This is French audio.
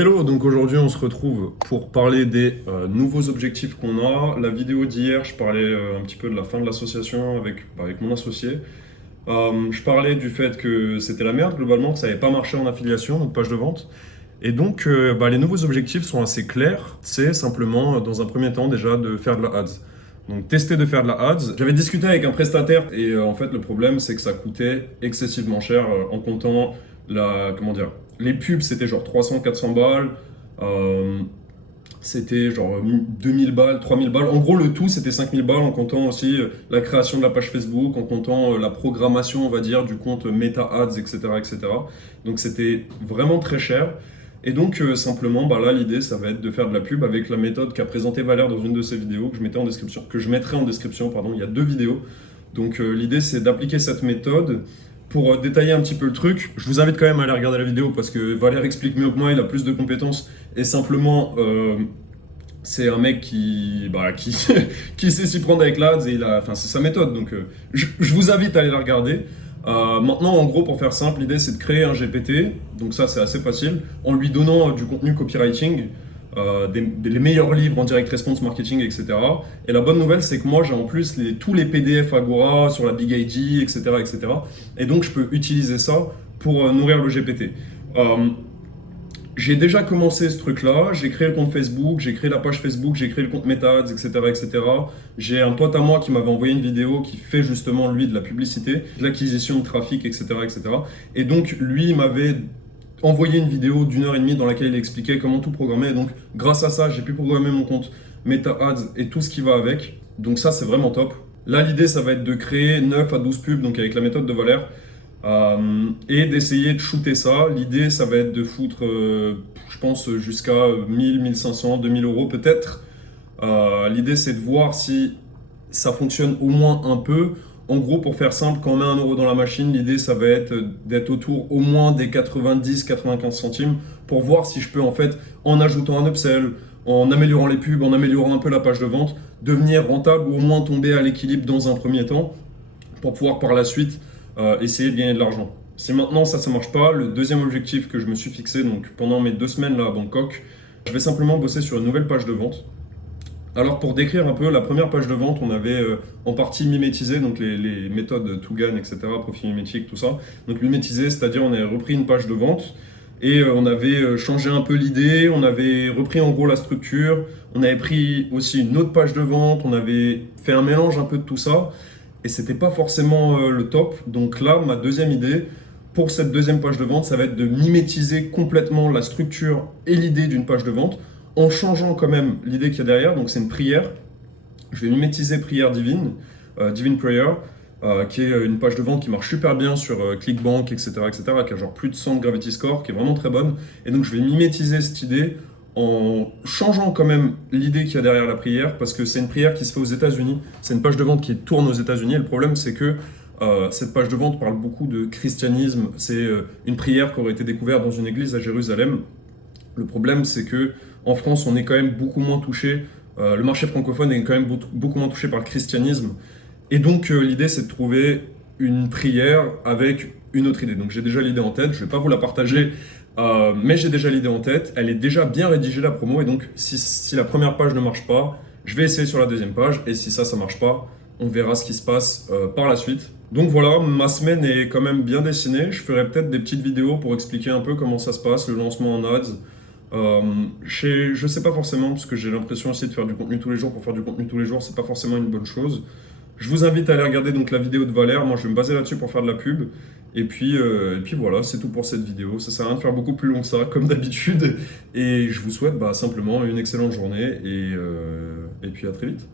Hello, donc aujourd'hui on se retrouve pour parler des nouveaux objectifs qu'on a. La vidéo d'hier, je parlais un petit peu de la fin de l'association avec mon associé. Je parlais du fait que c'était la merde globalement, que ça n'avait pas marché en affiliation, donc page de vente. Et donc les nouveaux objectifs sont assez clairs. C'est simplement dans un premier temps déjà de faire de la ads. Donc tester de faire de la ads. J'avais discuté avec un prestataire et en fait le problème c'est que ça coûtait excessivement cher en comptant les pubs c'était genre 300-400 balles. euh, C'était genre 2000 balles, 3000 balles. En gros, le tout, c'était 5000 balles en comptant aussi la création de la page Facebook, en comptant la programmation, on va dire, du compte Meta Ads, etc., etc. Donc, c'était vraiment très cher. Et donc, simplement, là, l'idée, ça va être de faire de la pub avec la méthode qu'a présentée Valère dans une de ses vidéos, que je mettrai en description, pardon. Il y a 2 vidéos. Donc, l'idée, c'est d'appliquer cette méthode. Pour détailler un petit peu le truc, je vous invite quand même à aller regarder la vidéo parce que Valère explique mieux que moi, il a plus de compétences et simplement c'est un mec qui, qui sait s'y prendre avec l'ADS et c'est sa méthode. Donc je vous invite à aller la regarder. Maintenant, en gros, pour faire simple, l'idée c'est de créer un GPT. Donc ça, c'est assez facile en lui donnant du contenu copywriting, les meilleurs livres en direct response marketing, etc. Et la bonne nouvelle, c'est que moi, j'ai en plus tous les PDF Agora sur la Big ID, etc., etc. Et donc, je peux utiliser ça pour nourrir le GPT. J'ai déjà commencé ce truc-là, j'ai créé le compte Facebook, j'ai créé la page Facebook, j'ai créé le compte Meta Ads, etc., etc. J'ai un pote à moi qui m'avait envoyé une vidéo qui fait justement, lui, de la publicité, de l'acquisition de trafic, etc., etc. Et donc, lui, il m'avait envoyé une vidéo d'1 heure et demie dans laquelle il expliquait comment tout programmer. Et donc, grâce à ça, j'ai pu programmer mon compte Meta Ads et tout ce qui va avec. Donc ça, c'est vraiment top. Là, l'idée, ça va être de créer 9 à 12 pubs, donc avec la méthode de Valère. Et d'essayer de shooter ça. L'idée, ça va être de foutre, je pense, jusqu'à 1000, 1500, 2000 euros peut-être. L'idée, c'est de voir si ça fonctionne au moins un peu. En gros, pour faire simple, quand on met 1 euro dans la machine, l'idée, ça va être d'être autour au moins des 90-95 centimes pour voir si je peux, en fait, en ajoutant un upsell, en améliorant les pubs, en améliorant un peu la page de vente, devenir rentable ou au moins tomber à l'équilibre dans un premier temps pour pouvoir par la suite essayer de gagner de l'argent. Si maintenant ça ne marche pas, le deuxième objectif que je me suis fixé donc pendant mes 2 semaines là à Bangkok, je vais simplement bosser sur une nouvelle page de vente. Alors pour décrire un peu, la première page de vente, on avait en partie mimétisé donc les méthodes Tougan, etc., profil mimétique, tout ça. Donc mimétisé, c'est-à-dire on avait repris une page de vente et on avait changé un peu l'idée, on avait repris en gros la structure, on avait pris aussi une autre page de vente, on avait fait un mélange un peu de tout ça et c'était pas forcément le top. Donc là, ma deuxième idée pour cette deuxième page de vente, ça va être de mimétiser complètement la structure et l'idée d'une page de vente en changeant quand même l'idée qu'il y a derrière. Donc c'est une prière. Je vais mimétiser prière divine, Divine Prayer, qui est une page de vente qui marche super bien sur ClickBank, etc., qui a genre plus de 100 de Gravity Score, qui est vraiment très bonne. Et donc je vais mimétiser cette idée en changeant quand même l'idée qu'il y a derrière la prière, parce que c'est une prière qui se fait aux États-Unis. C'est une page de vente qui tourne aux États-Unis. Et le problème, c'est que cette page de vente parle beaucoup de christianisme. C'est une prière qui aurait été découverte dans une église à Jérusalem. Le problème, c'est que en France, on est quand même beaucoup moins touché. Le marché francophone est quand même beaucoup moins touché par le christianisme. Et donc, l'idée, c'est de trouver une prière avec une autre idée. Donc, j'ai déjà l'idée en tête. Je ne vais pas vous la partager, mais j'ai déjà l'idée en tête. Elle est déjà bien rédigée, la promo. Et donc, si la première page ne marche pas, je vais essayer sur la deuxième page. Et si ça ne marche pas, on verra ce qui se passe par la suite. Donc voilà, ma semaine est quand même bien dessinée. Je ferai peut-être des petites vidéos pour expliquer un peu comment ça se passe, le lancement en ads. Je sais pas forcément, parce que j'ai l'impression aussi de faire du contenu tous les jours. Pour faire du contenu tous les jours, c'est pas forcément une bonne chose. Je vous invite à aller regarder donc la vidéo de Valère. Moi, je vais me baser là-dessus pour faire de la pub. Et puis voilà, c'est tout pour cette vidéo. Ça sert à rien de faire beaucoup plus long que ça, comme d'habitude. Et je vous souhaite simplement une excellente journée et puis à très vite.